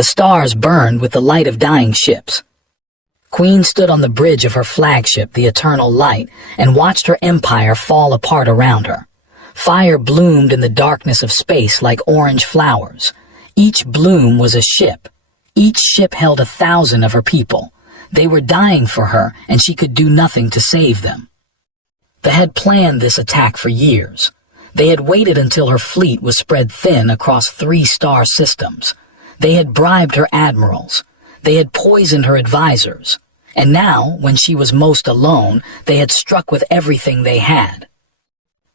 The stars burned with the light of dying ships. Queen stood on the bridge of her flagship, the Eternal Light, and watched her empire fall apart around her. Fire bloomed in the darkness of space like orange flowers. Each bloom was a ship. Each ship held 1,000 of her people. They were dying for her, and she could do nothing to save them. They had planned this attack for years. They had waited until her fleet was spread thin across 3 star systems. They had bribed her admirals. They had poisoned her advisors. And now, when she was most alone, they had struck with everything they had.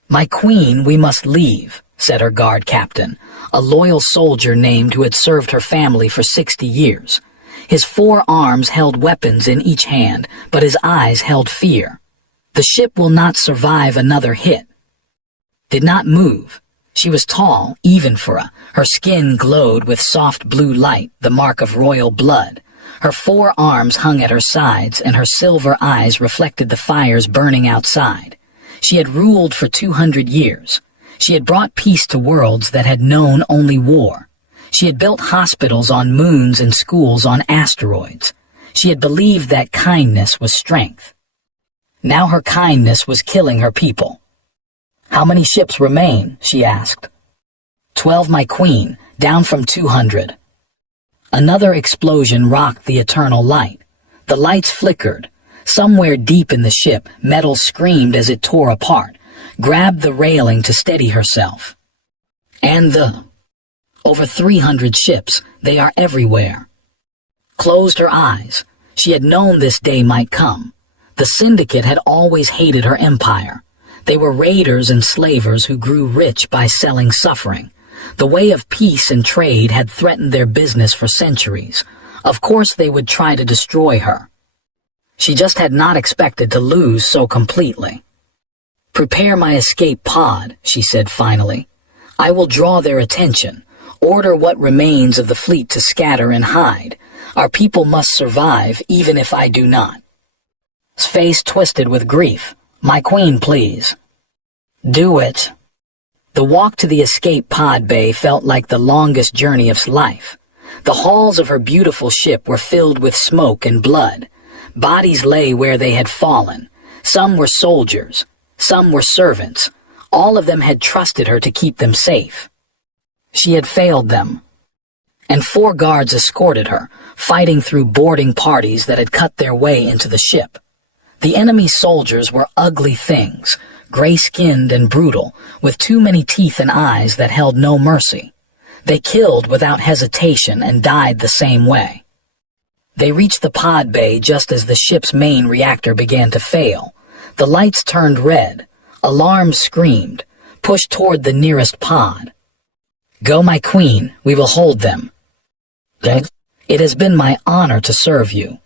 "My queen, we must leave," said her guard captain, a loyal soldier named who had served her family for 60 years. His 4 arms held weapons in each hand, but his eyes held fear. "The ship will not survive another hit." Did not move. She was tall, even for her skin glowed with soft blue light, the mark of royal blood. Her 4 arms hung at her sides, and her silver eyes reflected the fires burning outside. She had ruled for 200 years. She had brought peace to worlds that had known only war. She had built hospitals on moons and schools on asteroids. She had believed that kindness was strength. Now her kindness was killing her people. "How many ships remain?" she asked. 12, my queen, down from 200. Another explosion rocked the Eternal Light. The lights flickered. Somewhere deep in the ship, metal screamed as it tore apart, grabbed the railing to steady herself. Over 300 ships, they are everywhere. Closed her eyes. She had known this day might come. The Syndicate had always hated her empire. They were raiders and slavers who grew rich by selling suffering. The way of peace and trade had threatened their business for centuries. Of course they would try to destroy her. She just had not expected to lose so completely. "Prepare my escape pod," she said finally. "I will draw their attention. Order what remains of the fleet to scatter and hide. Our people must survive, even if I do not." His face twisted with grief. "My queen, please." "Do it." The walk to the escape pod bay felt like the longest journey of life. The halls of her beautiful ship were filled with smoke and blood. Bodies lay where they had fallen. Some were soldiers. Some were servants. All of them had trusted her to keep them safe. She had failed them. And 4 guards escorted her, fighting through boarding parties that had cut their way into the ship. The enemy soldiers were ugly things, gray-skinned and brutal, with too many teeth and eyes that held no mercy. They killed without hesitation and died the same way. They reached the pod bay just as the ship's main reactor began to fail. The lights turned red. Alarms screamed, pushed toward the nearest pod. "Go, my queen, we will hold them." "It has been my honor to serve you."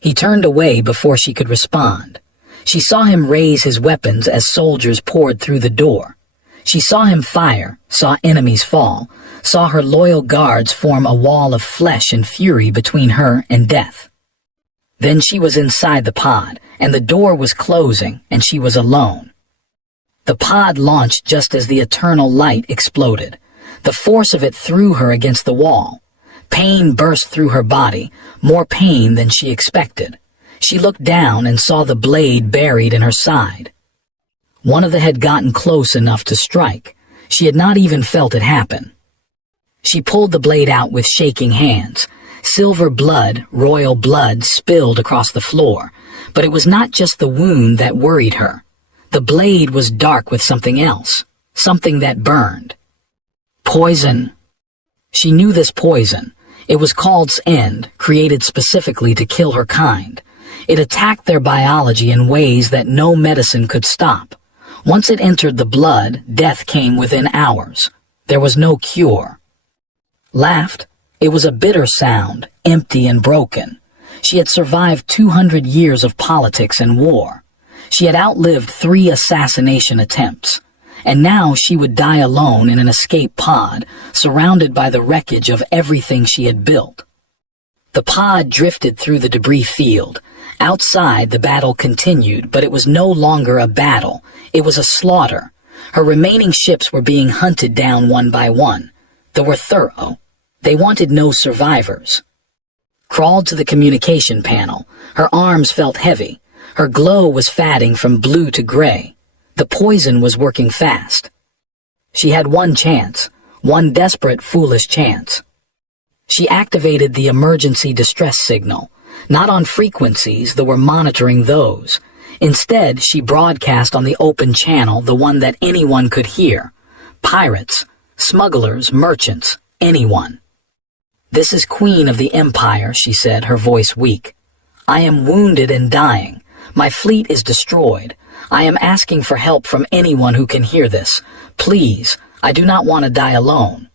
He turned away before she could respond. She saw him raise his weapons as soldiers poured through the door. She saw him fire, saw enemies fall, saw her loyal guards form a wall of flesh and fury between her and death. Then she was inside the pod, and the door was closing, and she was alone. The pod launched just as the Eternal Light exploded. The force of it threw her against the wall. Pain burst through her body, more pain than she expected. She looked down and saw the blade buried in her side. One of them had gotten close enough to strike. She had not even felt it happen. She pulled the blade out with shaking hands. Silver blood, royal blood, spilled across the floor. But it was not just the wound that worried her. The blade was dark with something else, something that burned. Poison. She knew this poison. It was called End, created specifically to kill her kind. It attacked their biology in ways that no medicine could stop. Once it entered the blood, death came within hours. There was no cure. Laughed. It was a bitter sound, empty and broken. She had survived 200 years of politics and war. She had outlived 3 assassination attempts. And now she would die alone in an escape pod, surrounded by the wreckage of everything she had built. The pod drifted through the debris field. Outside, the battle continued, but it was no longer a battle. It was a slaughter. Her remaining ships were being hunted down one by one. There were They wanted no survivors. Crawled to the communication panel. Her arms felt heavy. Her glow was fading from blue to gray. The poison was working fast. She had one chance, one desperate, foolish chance. She activated the emergency distress signal, not on frequencies that were monitoring those. Instead, she broadcast on the open channel, the one that anyone could hear. Pirates, smugglers, merchants, anyone. "This is Queen of the Empire," she said, her voice weak. "I am wounded and dying. My fleet is destroyed. I am asking for help from anyone who can hear this. Please, I do not want to die alone."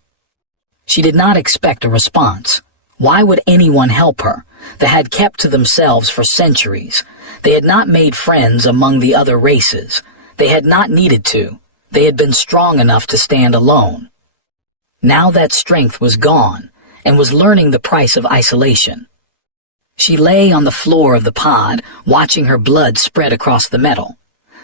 She did not expect a response. Why would anyone help her? They had kept to themselves for centuries. They had not made friends among the other races. They had not needed to. They had been strong enough to stand alone. Now that strength was gone, and was learning the price of isolation. She lay on the floor of the pod, watching her blood spread across the metal.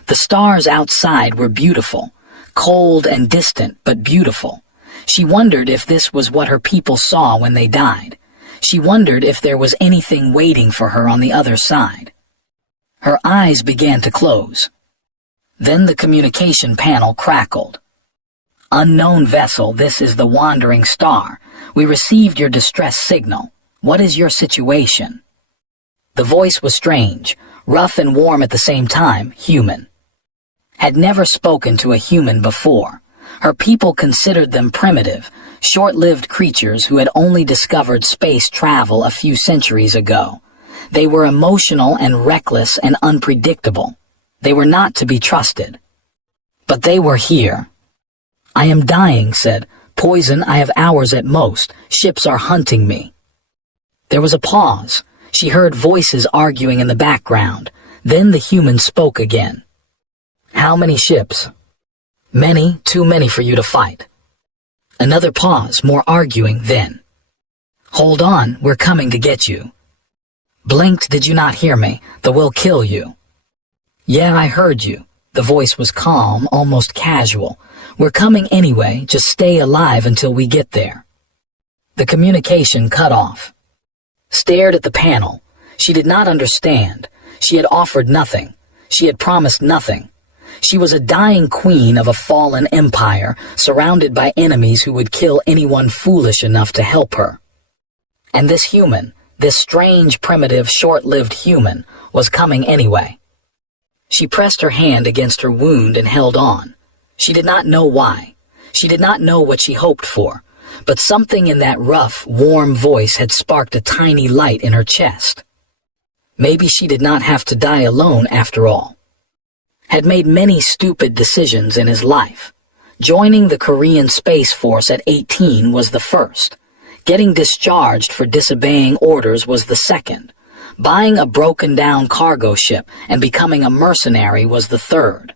The stars outside were beautiful, cold and distant, but beautiful. She wondered if this was what her people saw when they died. She wondered if there was anything waiting for her on the other side. Her eyes began to close. Then the communication panel crackled. "Unknown vessel, this is the Wandering Star. We received your distress signal. What is your situation?" The voice was strange, rough and warm at the same time, human. Had never spoken to a human before. Her people considered them primitive, short-lived creatures who had only discovered space travel a few centuries ago. They were emotional and reckless and unpredictable. They were not to be trusted. But they were here. "I am dying," said. "Poison, I have hours at most. Ships are hunting me." There was a pause. She heard voices arguing in the background. Then the human spoke again. "How many ships?" "Many, too many for you to fight." Another pause, more arguing, then. "Hold on, we're coming to get you." "Blinked, did you not hear me? The will kill you." "Yeah, I heard you." The voice was calm, almost casual. "We're coming anyway, just stay alive until we get there." The communication cut off. Stared at the panel. She did not understand. She had offered nothing. She had promised nothing. She was a dying queen of a fallen empire, surrounded by enemies who would kill anyone foolish enough to help her. And this human, this strange, primitive, short-lived human, was coming anyway. She pressed her hand against her wound and held on. She did not know why. She did not know what she hoped for, but something in that rough, warm voice had sparked a tiny light in her chest. Maybe she did not have to die alone after all. Had made many stupid decisions in his life. Joining the Korean Space Force at 18 was the first. Getting discharged for disobeying orders was the second. Buying a broken-down cargo ship and becoming a mercenary was the third.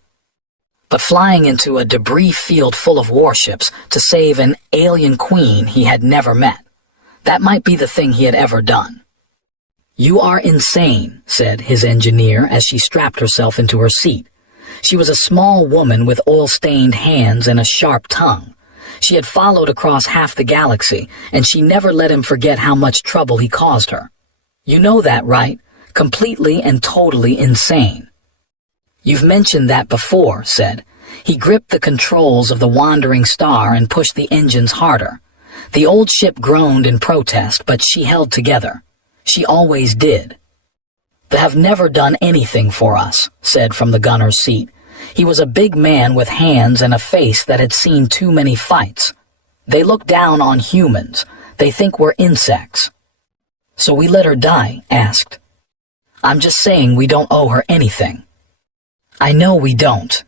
But flying into a debris field full of warships to save an alien queen he had never met, that might be the thing he had ever done. "You are insane," said his engineer as she strapped herself into her seat. She was a small woman with oil-stained hands and a sharp tongue. She had followed across half the galaxy, and she never let him forget how much trouble he caused her. "You know that, right? Completely and totally insane." "You've mentioned that before," said. He gripped the controls of the Wandering Star and pushed the engines harder. The old ship groaned in protest, but she held together. She always did. "They have never done anything for us," said from the gunner's seat. He was a big man with hands and a face that had seen too many fights. "They look down on humans. They think we're insects." "So we let her die?" asked. "I'm just saying we don't owe her anything." "I know we don't."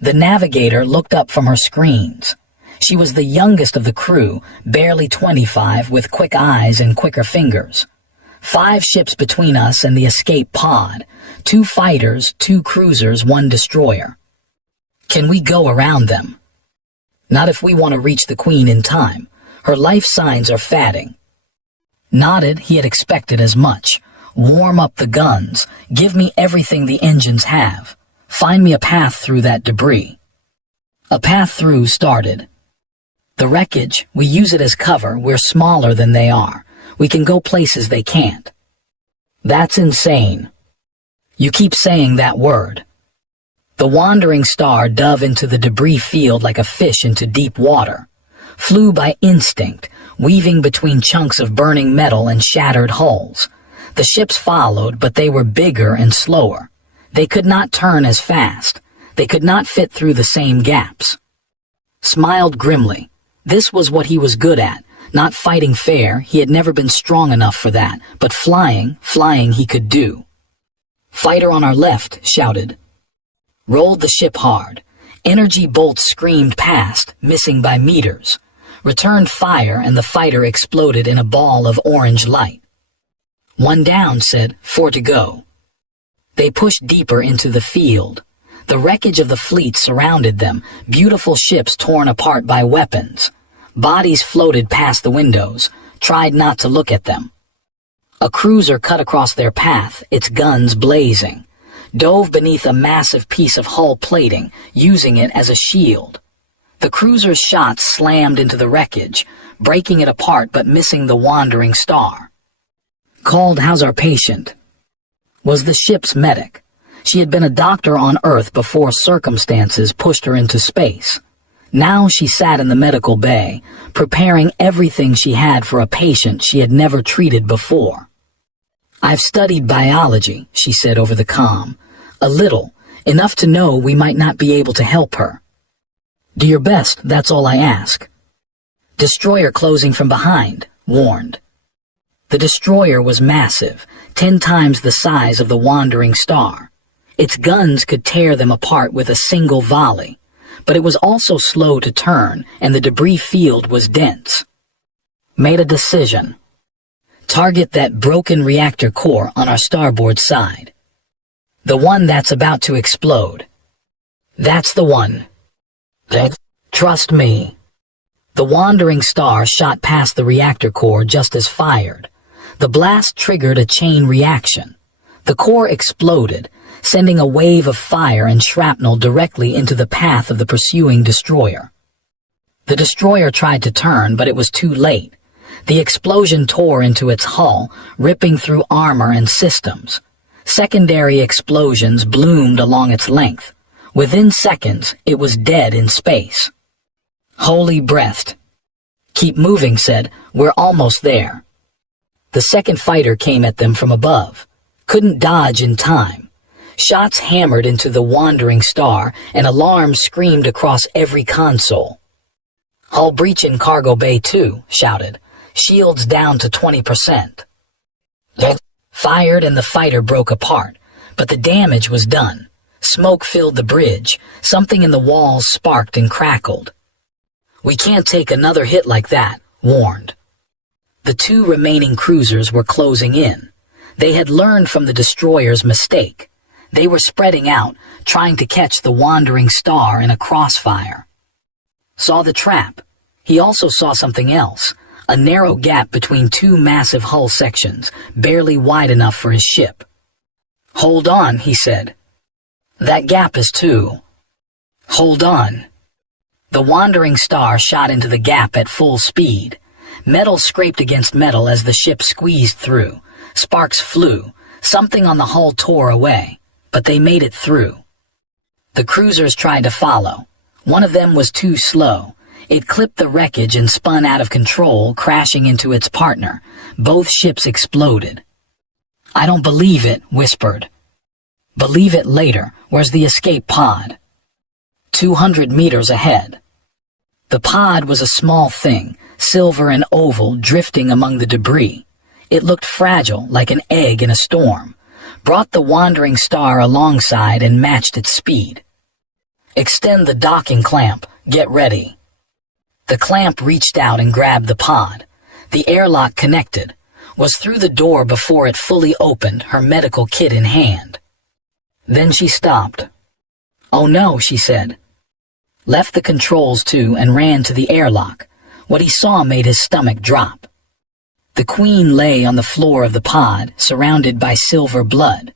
The navigator looked up from her screens. She was the youngest of the crew, barely 25, with quick eyes and quicker fingers. 5 ships between us and the escape pod. 2 fighters, 2 cruisers, 1 destroyer. "Can we go around them?" "Not if we want to reach the Queen in time. Her life signs are fading." Nodded, he had expected as much. "Warm up the guns. Give me everything the engines have. Find me a path through that debris." A path through started. The wreckage, we use it as cover. We're smaller than they are. We can go places they can't. That's insane. You keep saying that word. The wandering star dove into the debris field like a fish into deep water, flew by instinct, weaving between chunks of burning metal and shattered hulls. The ships followed, but they were bigger and slower. They could not turn as fast. They could not fit through the same gaps. Smiled grimly. This was what he was good at. Not fighting fair, he had never been strong enough for that, but flying he could do. Fighter on our left, shouted. Rolled the ship hard. Energy bolts screamed past, missing by meters. Returned fire and the fighter exploded in a ball of orange light. One down, said, 4 to go. They pushed deeper into the field. The wreckage of the fleet surrounded them, beautiful ships torn apart by weapons. Bodies floated past the windows, tried not to look at them. A cruiser cut across their path, its guns blazing. Dove beneath a massive piece of hull plating, using it as a shield. The cruiser's shots slammed into the wreckage, breaking it apart but missing the wandering star. Called, how's our patient? Was the ship's medic. She had been a doctor on Earth before circumstances pushed her into space. Now she sat in the medical bay, preparing everything she had for a patient she had never treated before. I've studied biology, she said over the comm. A little, enough to know we might not be able to help her. Do your best, that's all I ask. Destroyer closing from behind, warned. The destroyer was massive, 10 times the size of the wandering star. Its guns could tear them apart with a single volley, but it was also slow to turn and the debris field was dense. Made a decision. Target that broken reactor core on our starboard side. The one that's about to explode. That's the one. Trust me. The wandering star shot past the reactor core just as fired. The blast triggered a chain reaction. The core exploded, sending a wave of fire and shrapnel directly into the path of the pursuing destroyer. The destroyer tried to turn, but it was too late. The explosion tore into its hull, ripping through armor and systems. Secondary explosions bloomed along its length. Within seconds, it was dead in space. Holy breathed. Keep moving, said. We're almost there. The second fighter came at them from above. Couldn't dodge in time. Shots hammered into the wandering star, and alarms screamed across every console. Hull breach in cargo bay 2, shouted. Shields down to 20%. Fired and the fighter broke apart, but the damage was done. Smoke filled the bridge. Something in the walls sparked and crackled. We can't take another hit like that, warned. The 2 remaining cruisers were closing in. They had learned from the destroyer's mistake. They were spreading out, trying to catch the wandering star in a crossfire. Saw the trap. He also saw something else, a narrow gap between 2 massive hull sections, barely wide enough for his ship. Hold on, he said. That gap is 2. Hold on. The wandering star shot into the gap at full speed. Metal scraped against metal as the ship squeezed through. Sparks flew. Something on the hull tore away, but they made it through. The cruisers tried to follow. One of them was too slow. It clipped the wreckage and spun out of control, crashing into its partner. Both ships exploded. I don't believe it, whispered. Believe it later. Where's the escape pod? 200 meters ahead. The pod was a small thing, silver and oval, drifting among the debris. It looked fragile, like an egg in a storm. Brought the wandering star alongside and matched its speed. Extend the docking clamp. Get ready. The clamp reached out and grabbed the pod. The airlock connected. Was through the door before it fully opened, her medical kit in hand. Then she stopped. Oh no, she said. Left the controls too and ran to the airlock. What he saw made his stomach drop. The Queen lay on the floor of the pod, surrounded by silver blood.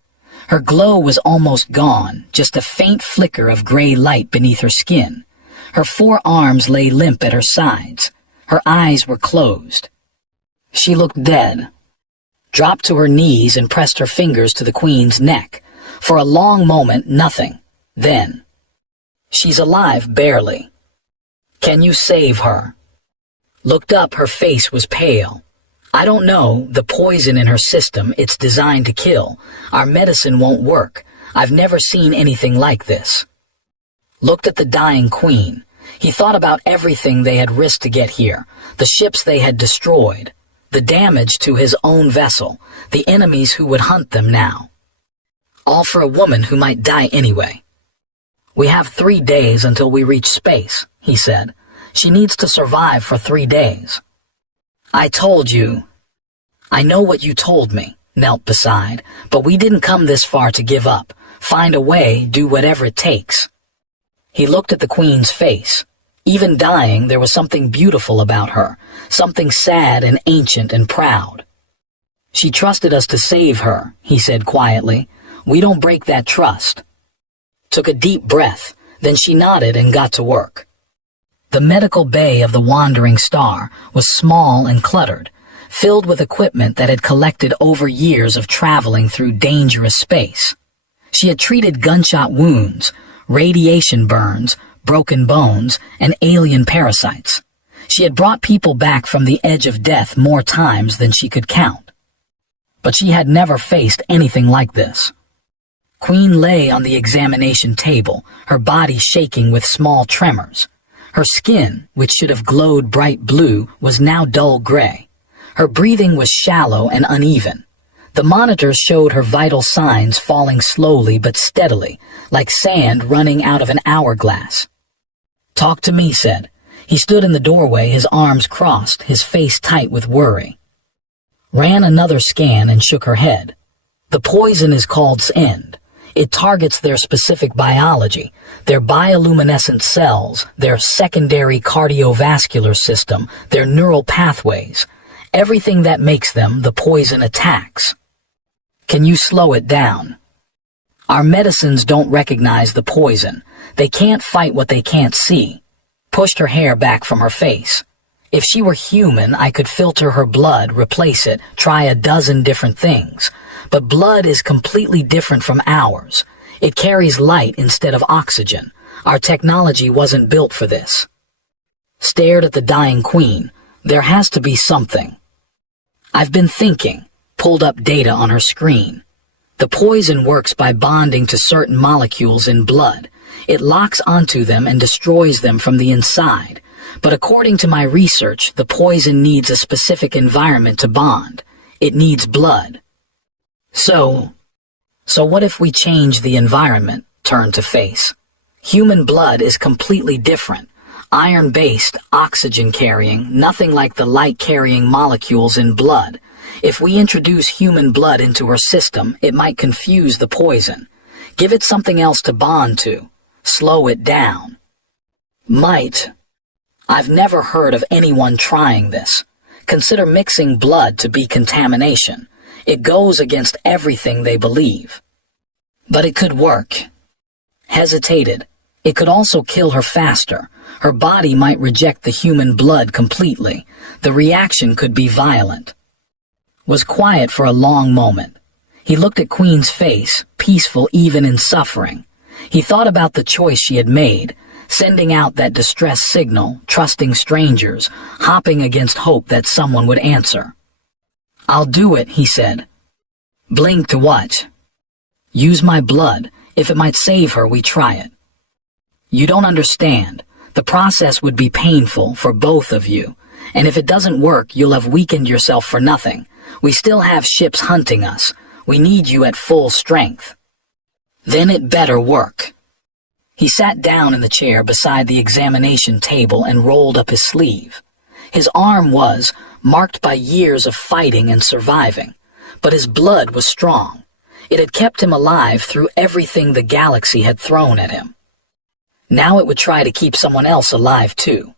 Her glow was almost gone, just a faint flicker of gray light beneath her skin. Her forearms lay limp at her sides. Her eyes were closed. She looked dead. Dropped to her knees and pressed her fingers to the Queen's neck. For a long moment, nothing. Then, "She's alive, barely. Can you save her?" Looked up, her face was pale. "I don't know, the poison in her system, it's designed to kill. Our medicine won't work. I've never seen anything like this." Looked at the dying Queen. He thought about everything they had risked to get here, the ships they had destroyed, the damage to his own vessel, the enemies who would hunt them now. All for a woman who might die anyway. "We have 3 days until we reach space," he said. "She needs to survive for 3 days." "I told you." "I know what you told me," knelt beside, "but we didn't come this far to give up. Find a way, do whatever it takes." He looked at the Queen's face. Even dying, there was something beautiful about her, something sad and ancient and proud. "She trusted us to save her," he said quietly. "We don't break that trust." Took a deep breath, then she nodded and got to work. The medical bay of the Wandering Star was small and cluttered, filled with equipment that had collected over years of traveling through dangerous space. She had treated gunshot wounds, radiation burns, broken bones, and alien parasites. She had brought people back from the edge of death more times than she could count. But she had never faced anything like this. Queen lay on the examination table, her body shaking with small tremors. Her skin, which should have glowed bright blue, was now dull gray. Her breathing was shallow and uneven. The monitors showed her vital signs falling slowly but steadily, like sand running out of an hourglass. "Talk to me," said. He stood in the doorway, his arms crossed, his face tight with worry. Ran another scan and shook her head. "The poison is called End. It targets their specific biology, their bioluminescent cells, their secondary cardiovascular system, their neural pathways. Everything that makes them, the poison attacks. Can you slow it down? Our medicines don't recognize the poison. They can't fight what they can't see." Pushed her hair back from her face. "If she were human, I could filter her blood, replace it, try a dozen different things. But blood is completely different from ours. It carries light instead of oxygen. Our technology wasn't built for this." Stared at the dying Queen. "There has to be something." "I've been thinking," pulled up data on her screen. "The poison works by bonding to certain molecules in blood. It locks onto them and destroys them from the inside. But according to my research, the poison needs a specific environment to bond. It needs blood. So what if we change the environment?" turned to face. "Human blood is completely different. Iron-based, oxygen-carrying, nothing like the light-carrying molecules in blood. If we introduce human blood into her system, it might confuse the poison. Give it something else to bond to. Slow it down." "Might. I've never heard of anyone trying this. Consider mixing blood to be contamination. It goes against everything they believe. But it could work." Hesitated. "It could also kill her faster. Her body might reject the human blood completely. The reaction could be violent." Was quiet for a long moment. He looked at Queen's face, peaceful even in suffering. He thought about the choice she had made, sending out that distress signal, trusting strangers, hopping against hope that someone would answer. "I'll do it," he said. "Blink to what?" "Use my blood. If it might save her, we try it." "You don't understand. The process would be painful for both of you. And if it doesn't work, you'll have weakened yourself for nothing. We still have ships hunting us. We need you at full strength." "Then it better work." He sat down in the chair beside the examination table and rolled up his sleeve. His arm was marked by years of fighting and surviving, but his blood was strong. It had kept him alive through everything the galaxy had thrown at him. Now it would try to keep someone else alive too.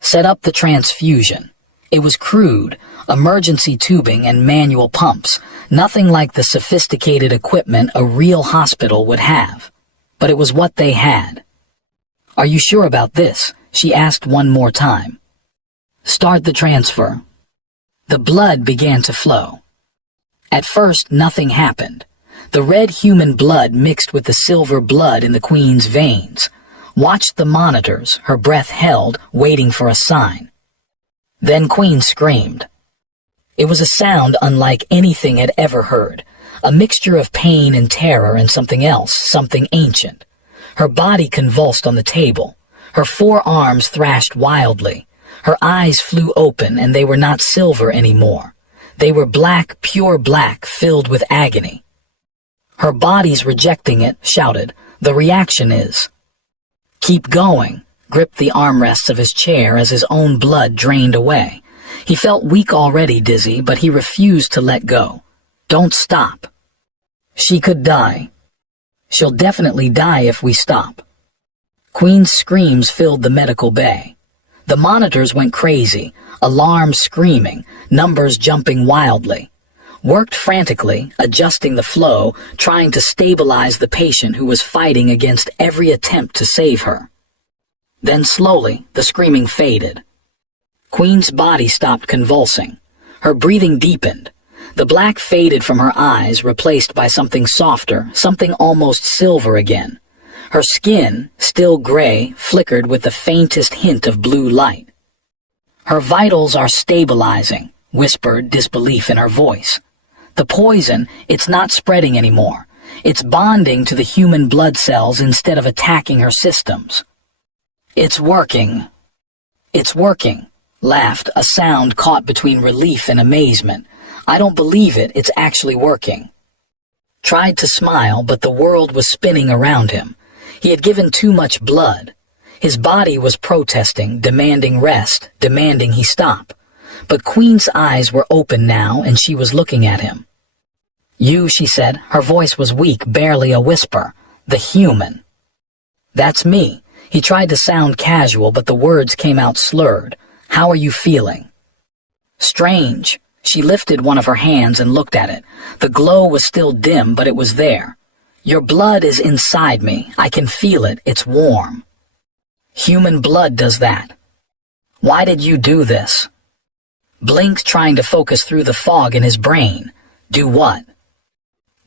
Set up the transfusion. It was crude, emergency tubing and manual pumps, nothing like the sophisticated equipment a real hospital would have. But it was what they had. "Are you sure about this?" she asked one more time. "Start the transfer." The blood began to flow. At first, nothing happened. The red human blood mixed with the silver blood in the Queen's veins. Watched the monitors, her breath held, waiting for a sign. Then Queen screamed. It was a sound unlike anything had ever heard, a mixture of pain and terror and something else, something ancient. Her body convulsed on the table. Her forearms thrashed wildly. Her eyes flew open, and they were not silver anymore. They were black, pure black, filled with agony. Her body's rejecting it, shouted. The reaction is. Keep going, gripped the armrests of his chair as his own blood drained away. He felt weak already, dizzy, but he refused to let go. Don't stop. She could die. She'll definitely die if we stop. Queen's screams filled the medical bay. The monitors went crazy, alarms screaming, numbers jumping wildly. Worked frantically, adjusting the flow, trying to stabilize the patient who was fighting against every attempt to save her. Then slowly, the screaming faded. Queen's body stopped convulsing. Her breathing deepened. The black faded from her eyes, replaced by something softer, something almost silver again. Her skin, still gray, flickered with the faintest hint of blue light. Her vitals are stabilizing, whispered disbelief in her voice. The poison, it's not spreading anymore. It's bonding to the human blood cells instead of attacking her systems. It's working. It's working, laughed, a sound caught between relief and amazement. I don't believe it, it's actually working. Tried to smile, but the world was spinning around him. He had given too much blood. His body was protesting, demanding rest, demanding he stop. But Queen's eyes were open now, and she was looking at him. You, she said, her voice was weak, barely a whisper. The human. That's me. He tried to sound casual, but the words came out slurred. How are you feeling? Strange. She lifted one of her hands and looked at it. The glow was still dim, but it was there. Your blood is inside me. I can feel it. It's warm. Human blood does that. Why did you do this? Blinked, trying to focus through the fog in his brain. Do what?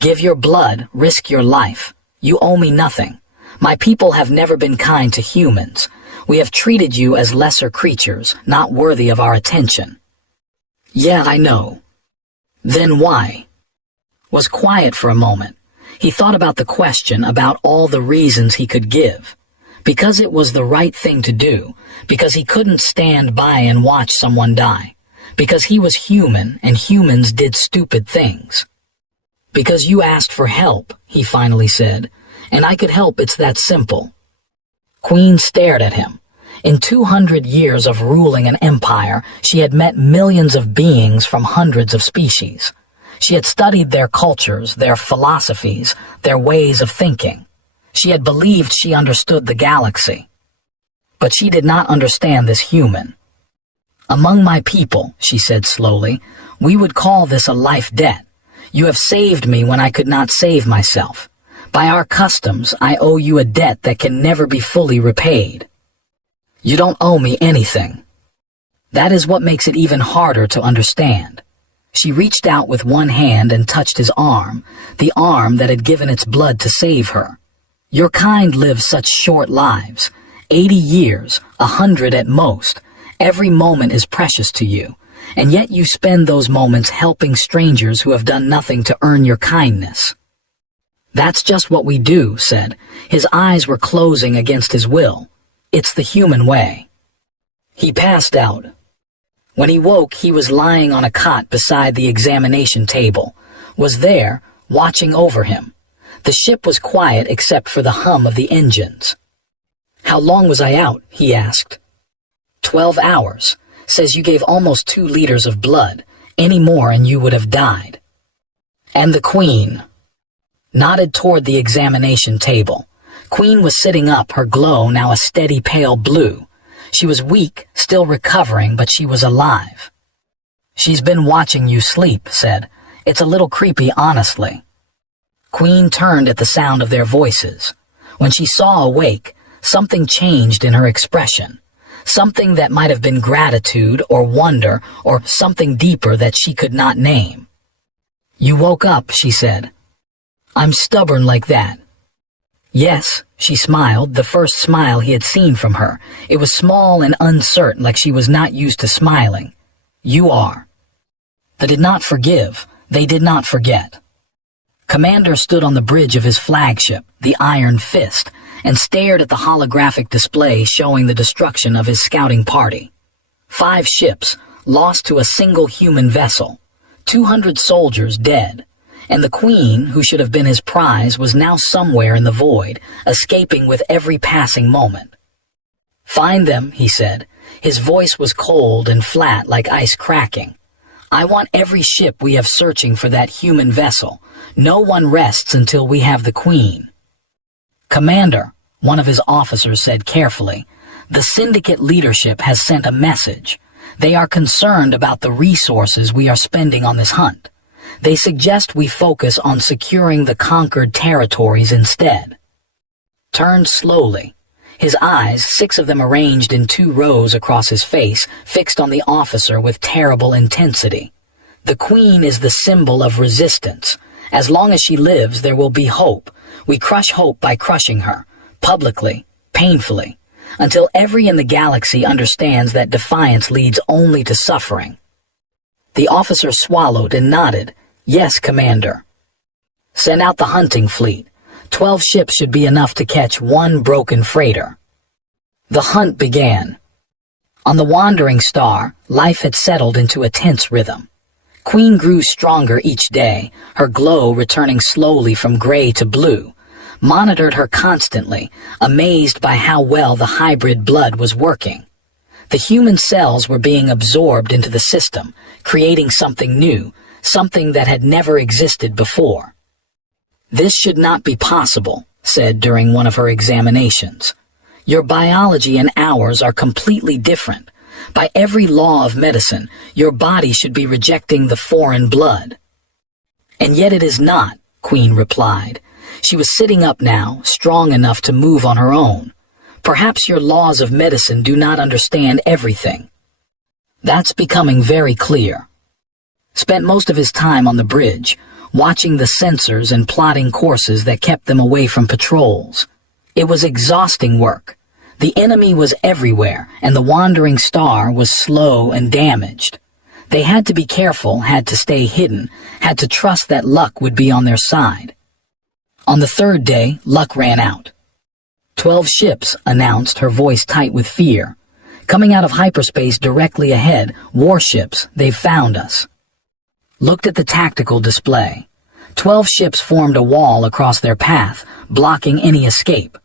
Give your blood, risk your life. You owe me nothing. My people have never been kind to humans. We have treated you as lesser creatures, not worthy of our attention. Yeah, I know. Then why? Was quiet for a moment. He thought about the question, about all the reasons he could give. Because it was the right thing to do. Because he couldn't stand by and watch someone die. Because he was human, and humans did stupid things. Because you asked for help, he finally said, and I could help, it's that simple. Queen stared at him. In 200 years of ruling an empire, she had met millions of beings from hundreds of species. She had studied their cultures, their philosophies, their ways of thinking. She had believed she understood the galaxy. But she did not understand this human. Among my people, she said slowly, we would call this a life debt. You have saved me when I could not save myself. By our customs, I owe you a debt that can never be fully repaid. You don't owe me anything. That is what makes it even harder to understand. She reached out with one hand and touched his arm, the arm that had given its blood to save her. Your kind live such short lives, 80 years, 100 at most. Every moment is precious to you, and yet you spend those moments helping strangers who have done nothing to earn your kindness. That's just what we do, said. His eyes were closing against his will. It's the human way. He passed out. When he woke, he was lying on a cot beside the examination table, was there, watching over him. The ship was quiet except for the hum of the engines. How long was I out? He asked. 12 hours. Says you gave almost 2 liters of blood. Any more and you would have died. And the Queen nodded toward the examination table. Queen was sitting up, her glow now a steady pale blue. She was weak, still recovering, but she was alive. She's been watching you sleep, said. It's a little creepy, honestly. Queen turned at the sound of their voices. When she saw awake, Something changed in her expression. Something that might have been gratitude or wonder or something deeper that she could not name. "You woke up," she said. "I'm stubborn like that." "Yes," she smiled, the first smile he had seen from her. It was small and uncertain, like she was not used to smiling. "You are." They did not forgive. They did not forget. Commander stood on the bridge of his flagship, the Iron Fist, and stared at the holographic display showing the destruction of his scouting party. 5 ships, lost to a single human vessel, 200 soldiers dead, and the Queen, who should have been his prize, was now somewhere in the void, escaping with every passing moment. "Find them," he said. His voice was cold and flat like ice cracking. "I want every ship we have searching for that human vessel. No one rests until we have the Queen." "Commander," one of his officers said carefully, "the Syndicate leadership has sent a message. They are concerned about the resources we are spending on this hunt. They suggest we focus on securing the conquered territories instead." Turned slowly. His eyes, 6 of them arranged in 2 rows across his face, fixed on the officer with terrible intensity. "The Queen is the symbol of resistance. As long as she lives, there will be hope. We crush hope by crushing her, publicly, painfully, until every in the galaxy understands that defiance leads only to suffering." The officer swallowed and nodded. "Yes, Commander." "Send out the hunting fleet. 12 ships should be enough to catch 1 broken freighter." The hunt began. On the wandering star, life had settled into a tense rhythm. Queen grew stronger each day, her glow returning slowly from gray to blue. Monitored her constantly, amazed by how well the hybrid blood was working. The human cells were being absorbed into the system, creating something new, something that had never existed before. "This should not be possible," said during one of her examinations. "Your biology and ours are completely different. By every law of medicine, your body should be rejecting the foreign blood." "And yet it is not," Queen replied. She was sitting up now, strong enough to move on her own. "Perhaps your laws of medicine do not understand everything." "That's becoming very clear." Spent most of his time on the bridge, watching the sensors and plotting courses that kept them away from patrols. It was exhausting work. The enemy was everywhere, and the wandering star was slow and damaged. They had to be careful, had to stay hidden, had to trust that luck would be on their side. On the 3rd day, luck ran out. 12 ships, announced, her voice tight with fear. "Coming out of hyperspace directly ahead, warships, they've found us." Looked at the tactical display. 12 ships formed a wall across their path, blocking any escape.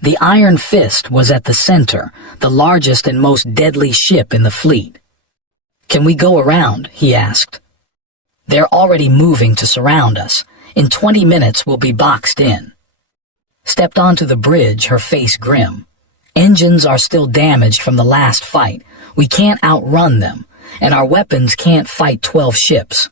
The Iron Fist was at the center, the largest and most deadly ship in the fleet. "Can we go around?" he asked. "They're already moving to surround us. In 20 minutes we'll be boxed in." Stepped onto the bridge, her face grim. "Engines are still damaged from the last fight. We can't outrun them, and our weapons can't fight 12 ships."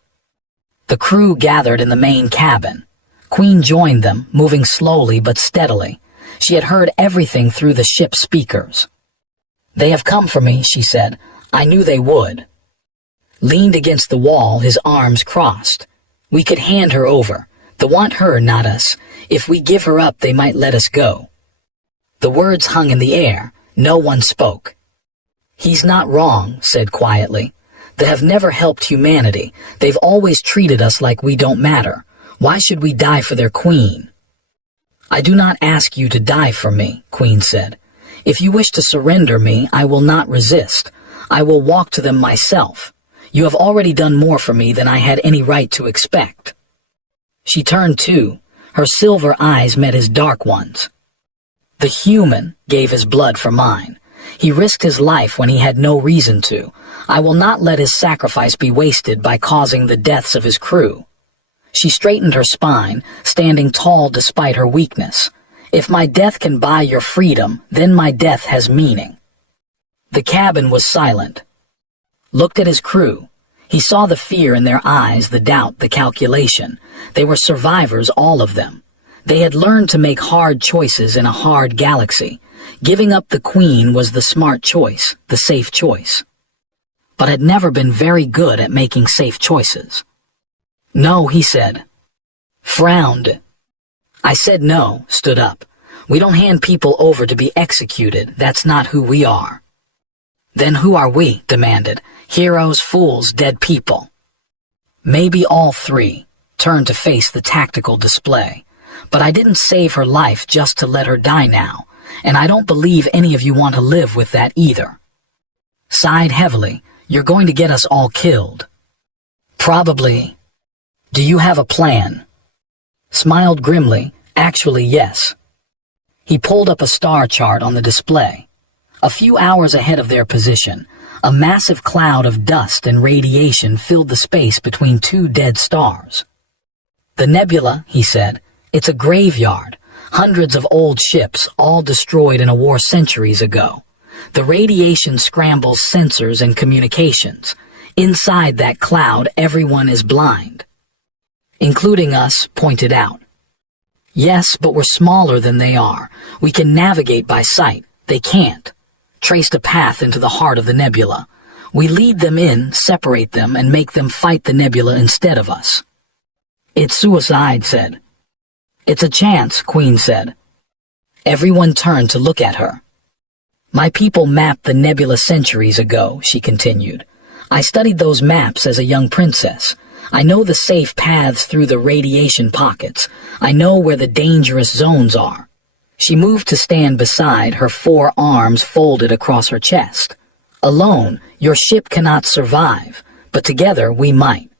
The crew gathered in the main cabin. Queen joined them, moving slowly but steadily. She had heard everything through the ship's speakers. "They have come for me," she said. "I knew they would." Leaned against the wall, his arms crossed. "We could hand her over. They want her, not us. If we give her up, they might let us go." The words hung in the air. No one spoke. "He's not wrong," said quietly. "They have never helped humanity. They've always treated us like we don't matter. Why should we die for their queen?" "I do not ask you to die for me," Queen said. "If you wish to surrender me, I will not resist. I will walk to them myself. You have already done more for me than I had any right to expect." She turned too. Her silver eyes met his dark ones. "The human gave his blood for mine. He risked his life when he had no reason to. I will not let his sacrifice be wasted by causing the deaths of his crew." She straightened her spine, standing tall despite her weakness. "If my death can buy your freedom, then my death has meaning." The cabin was silent. Looked at his crew. He saw the fear in their eyes, the doubt, the calculation. They were survivors, all of them. They had learned to make hard choices in a hard galaxy. Giving up the Queen was the smart choice, the safe choice. But had never been very good at making safe choices. No, he said. Frowned. I said no, stood up. We don't hand people over to be executed. That's not who we are. Then who are we? Demanded. Heroes, fools, dead people. Maybe all three. Turned to face the tactical display. But I didn't save her life just to let her die now, and I don't believe any of you want to live with that either. Sighed heavily. You're going to get us all killed. Probably. Do you have a plan? Smiled grimly. Actually, yes. He pulled up a star chart on the display. A few hours ahead of their position, a massive cloud of dust and radiation filled the space between two dead stars. The nebula, he said, it's a graveyard. Hundreds of old ships, all destroyed in a war centuries ago. The radiation scrambles sensors and communications. Inside that cloud, everyone is blind. Including us, pointed out. Yes, but we're smaller than they are. We can navigate by sight. They can't. Traced a path into the heart of the nebula. We lead them in, separate them, and make them fight the nebula instead of us. It's suicide, said. It's a chance, Queen said. Everyone turned to look at her. My people mapped the nebula centuries ago, she continued. I studied those maps as a young princess. I know the safe paths through the radiation pockets. I know where the dangerous zones are. She moved to stand beside, her 4 arms folded across her chest. Alone, your ship cannot survive, but together we might.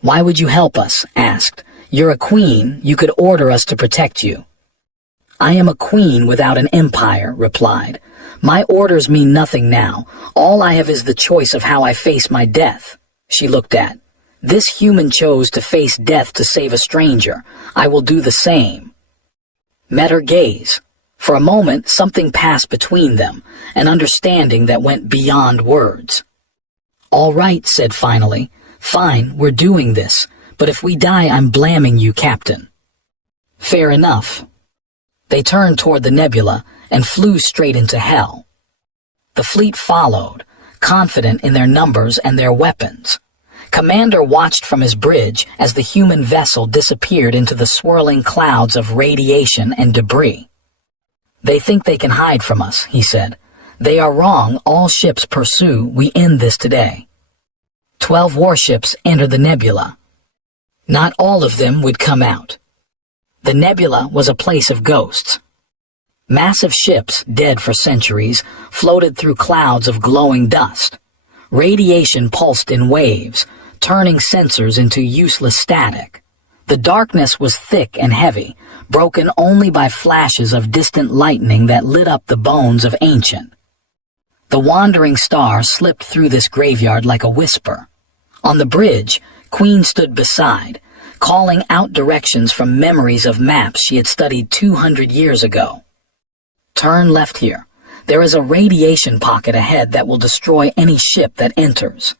Why would you help us? Asked. You're a queen, you could order us to protect you. I am a queen without an empire, replied. My orders mean nothing now. All I have is the choice of how I face my death. She looked at. This human chose to face death to save a stranger. I will do the same. Met her gaze. For a moment, something passed between them, an understanding that went beyond words. All right, said finally. Fine, we're doing this, but if we die, I'm blaming you, Captain. Fair enough. They turned toward the nebula and flew straight into hell. The fleet followed, confident in their numbers and their weapons. Commander watched from his bridge as the human vessel disappeared into the swirling clouds of radiation and debris. They think they can hide from us, he said. They are wrong. All ships pursue. We end this today. 12 warships entered the nebula. Not all of them would come out. The nebula was a place of ghosts. Massive ships, dead for centuries, floated through clouds of glowing dust. Radiation pulsed in waves, turning sensors into useless static. The darkness was thick and heavy, broken only by flashes of distant lightning that lit up the bones of ancient. The wandering star slipped through this graveyard like a whisper. On the bridge, Queen stood beside, calling out directions from memories of maps she had studied 200 years ago. Turn left here. There is a radiation pocket ahead that will destroy any ship that enters.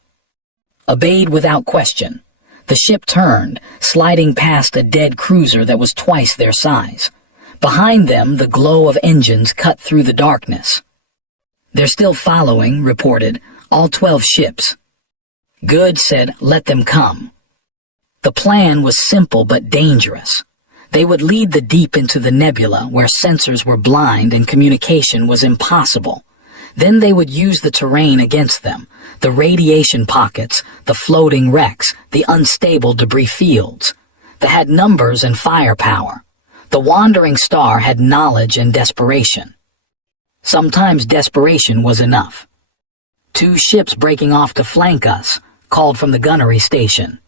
Obeyed without question. The ship turned, sliding past a dead cruiser that was twice their size. Behind them, the glow of engines cut through the darkness. They're still following, reported, all 12 ships. Good, said, let them come. The plan was simple but dangerous. They would lead the deep into the nebula where sensors were blind and communication was impossible. Then they would use the terrain against them, the radiation pockets, the floating wrecks, the unstable debris fields. They had numbers and firepower. The wandering star had knowledge and desperation. Sometimes desperation was enough. 2 ships breaking off to flank us, called from the gunnery station.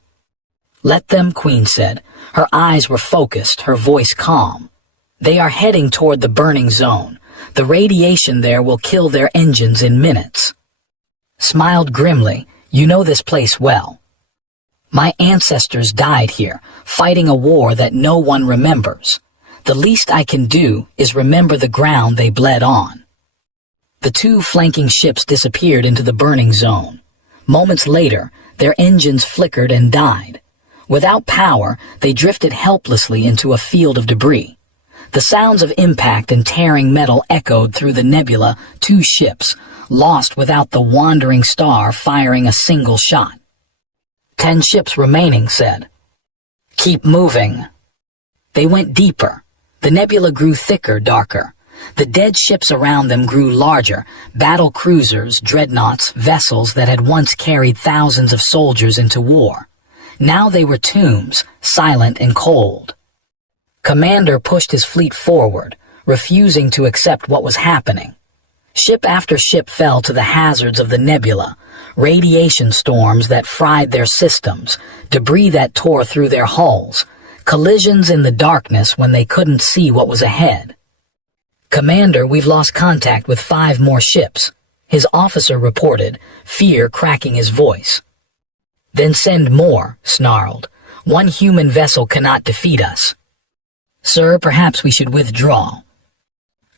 Let them, Queen said. Her eyes were focused, her voice calm. They are heading toward the burning zone. The radiation there will kill their engines in minutes. Smiled grimly. You know this place well. My ancestors died here, fighting a war that no one remembers. The least I can do is remember the ground they bled on. The 2 flanking ships disappeared into the burning zone. Moments later, their engines flickered and died. Without power, they drifted helplessly into a field of debris. The sounds of impact and tearing metal echoed through the nebula, 2 ships, lost without the wandering star firing a single shot. 10 ships remaining, said. Keep moving. They went deeper. The nebula grew thicker, darker. The dead ships around them grew larger, battle cruisers, dreadnoughts, vessels that had once carried thousands of soldiers into war. Now they were tombs, silent and cold. Commander pushed his fleet forward, refusing to accept what was happening. Ship after ship fell to the hazards of the nebula, radiation storms that fried their systems, debris that tore through their hulls, collisions in the darkness when they couldn't see what was ahead. Commander, we've lost contact with 5 more ships, his officer reported, fear cracking his voice. Then send more, snarled. 1 human vessel cannot defeat us. Sir, perhaps we should withdraw.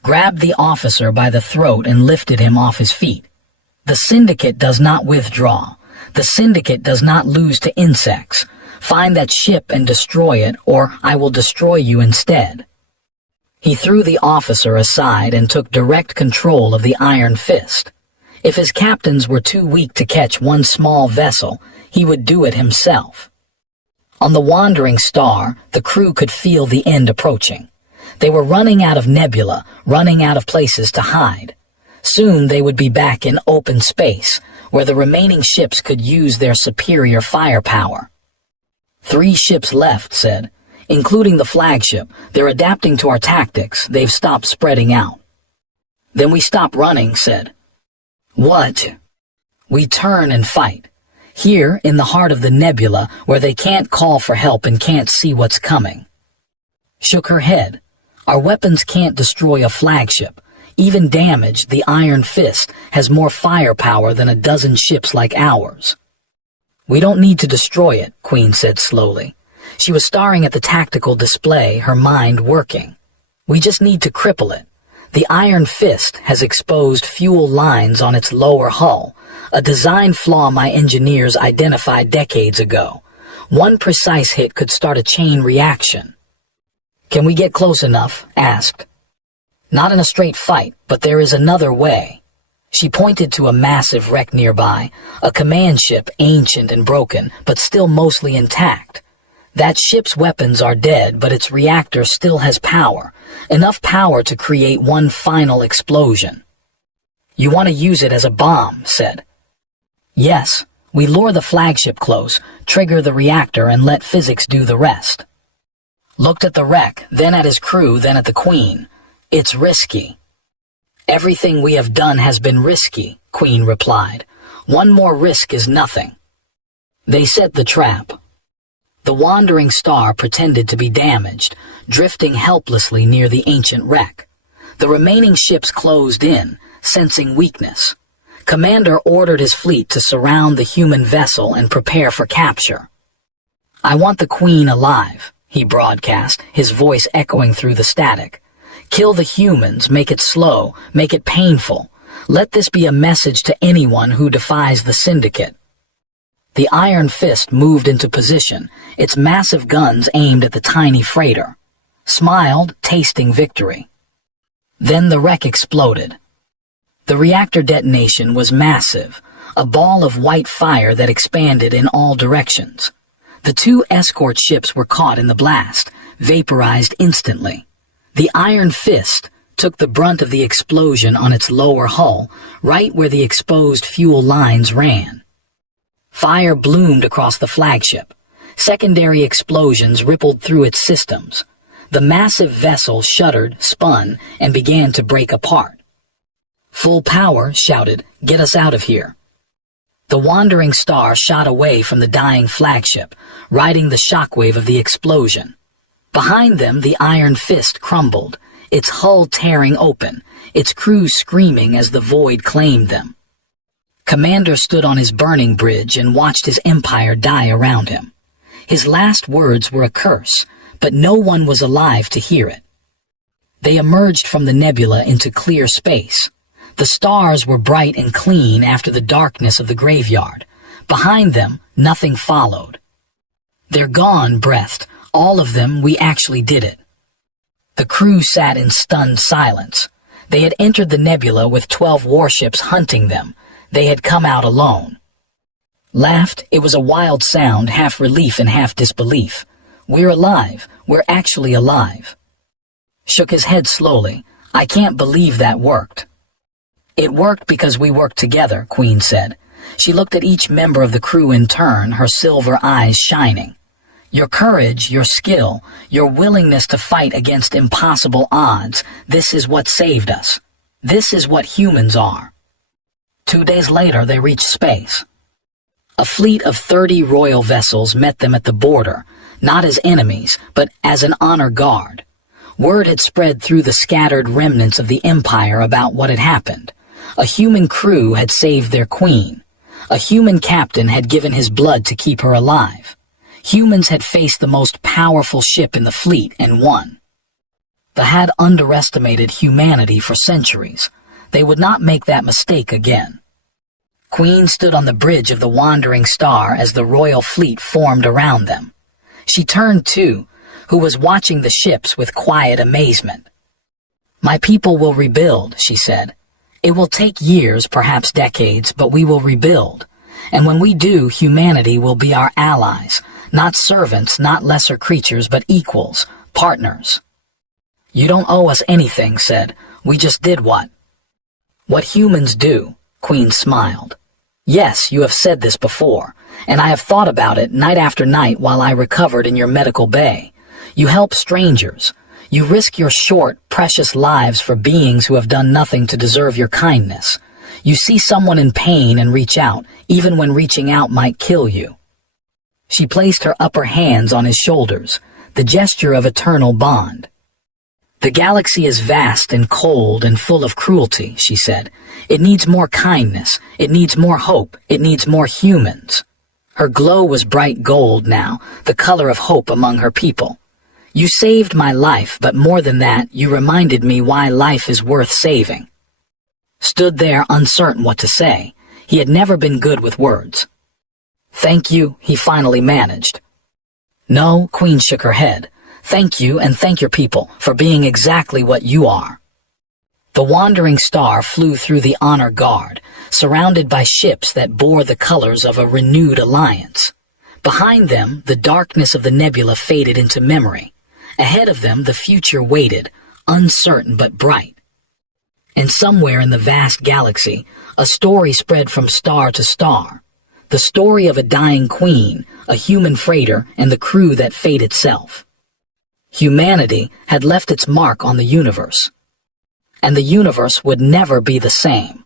Grabbed the officer by the throat and lifted him off his feet. The Syndicate does not withdraw. The Syndicate does not lose to insects. Find that ship and destroy it, or I will destroy you instead. He threw the officer aside and took direct control of the Iron Fist. If his captains were too weak to catch 1 small vessel, he would do it himself. On the wandering star, the crew could feel the end approaching. They were running out of nebula, running out of places to hide. Soon they would be back in open space, where the remaining ships could use their superior firepower. 3 ships left, said. Including the flagship. They're adapting to our tactics. They've stopped spreading out. Then we stop running, said. What? We turn and fight. Here, in the heart of the nebula, where they can't call for help and can't see what's coming. Shook her head. Our weapons can't destroy a flagship. Even damaged, the Iron Fist has more firepower than a dozen ships like ours. We don't need to destroy it, Queen said slowly. She was staring at the tactical display, her mind working. We just need to cripple it. The Iron Fist has exposed fuel lines on its lower hull, a design flaw my engineers identified decades ago. 1 precise hit could start a chain reaction. Can we get close enough? Asked. Not in a straight fight, but there is another way. She pointed to a massive wreck nearby, a command ship ancient and broken, but still mostly intact. That ship's weapons are dead, but its reactor still has power, enough power to create 1 final explosion. You want to use it as a bomb, said. Yes, we lure the flagship close, trigger the reactor, and let physics do the rest. Looked at the wreck, then at his crew, then at the Queen. It's risky. Everything we have done has been risky, Queen replied. 1 more risk is nothing. They set the trap. The wandering star pretended to be damaged, drifting helplessly near the ancient wreck. The remaining ships closed in, sensing weakness. Commander ordered his fleet to surround the human vessel and prepare for capture. I want the Queen alive, he broadcast, his voice echoing through the static. Kill the humans, make it slow, make it painful. Let this be a message to anyone who defies the Syndicate. The Iron Fist moved into position, its massive guns aimed at the tiny freighter. Smiled, tasting victory. Then the wreck exploded. The reactor detonation was massive, a ball of white fire that expanded in all directions. The 2 escort ships were caught in the blast, vaporized instantly. The Iron Fist took the brunt of the explosion on its lower hull, right where the exposed fuel lines ran. Fire bloomed across the flagship. Secondary explosions rippled through its systems. The massive vessel shuddered, spun, and began to break apart. Full power, shouted, get us out of here. The wandering star shot away from the dying flagship, riding the shockwave of the explosion. Behind them, the Iron Fist crumbled, its hull tearing open, its crew screaming as the void claimed them. Commander stood on his burning bridge and watched his empire die around him. His last words were a curse, but no one was alive to hear it. They emerged from the nebula into clear space. The stars were bright and clean after the darkness of the graveyard. Behind them, nothing followed. They're gone, breathed. All of them, we actually did it. The crew sat in stunned silence. They had entered the nebula with 12 warships hunting them. They had come out alone. Laughed, it was a wild sound, half relief and half disbelief. We're alive. We're actually alive. Shook his head slowly. I can't believe that worked. It worked because we worked together, Queen said. She looked at each member of the crew in turn, her silver eyes shining. Your courage, your skill, your willingness to fight against impossible odds, this is what saved us. This is what humans are. 2 days later, they reached space. A fleet of 30 royal vessels met them at the border, not as enemies, but as an honor guard. Word had spread through the scattered remnants of the empire about what had happened. A human crew had saved their queen. A human captain had given his blood to keep her alive. Humans had faced the most powerful ship in the fleet and won. They had underestimated humanity for centuries. They would not make that mistake again. Queen stood on the bridge of the Wandering Star as the royal fleet formed around them. She turned to, who was watching the ships with quiet amazement. My people will rebuild, she said. It will take years, perhaps decades, but we will rebuild. And when we do, humanity will be our allies, not servants, not lesser creatures, but equals, partners. You don't owe us anything, said. We just did what humans do, Queen smiled. Yes, you have said this before, and I have thought about it night after night while I recovered in your medical bay. You help strangers. You risk your short, precious lives for beings who have done nothing to deserve your kindness. You see someone in pain and reach out, even when reaching out might kill you. She placed her upper hands on his shoulders, the gesture of eternal bond. The galaxy is vast and cold and full of cruelty, she said. It needs more kindness. It needs more hope. It needs more humans. Her glow was bright gold now, the color of hope among her people. You saved my life, but more than that, you reminded me why life is worth saving. Stood there uncertain what to say. He had never been good with words. Thank you, he finally managed. No, Queen shook her head. Thank you and thank your people for being exactly what you are. The Wandering Star flew through the honor guard, surrounded by ships that bore the colors of a renewed alliance. Behind them, the darkness of the nebula faded into memory. Ahead of them, the future waited, uncertain but bright. And somewhere in the vast galaxy, a story spread from star to star. The story of a dying queen, a human freighter, and the crew that fate itself. Humanity had left its mark on the universe. And the universe would never be the same.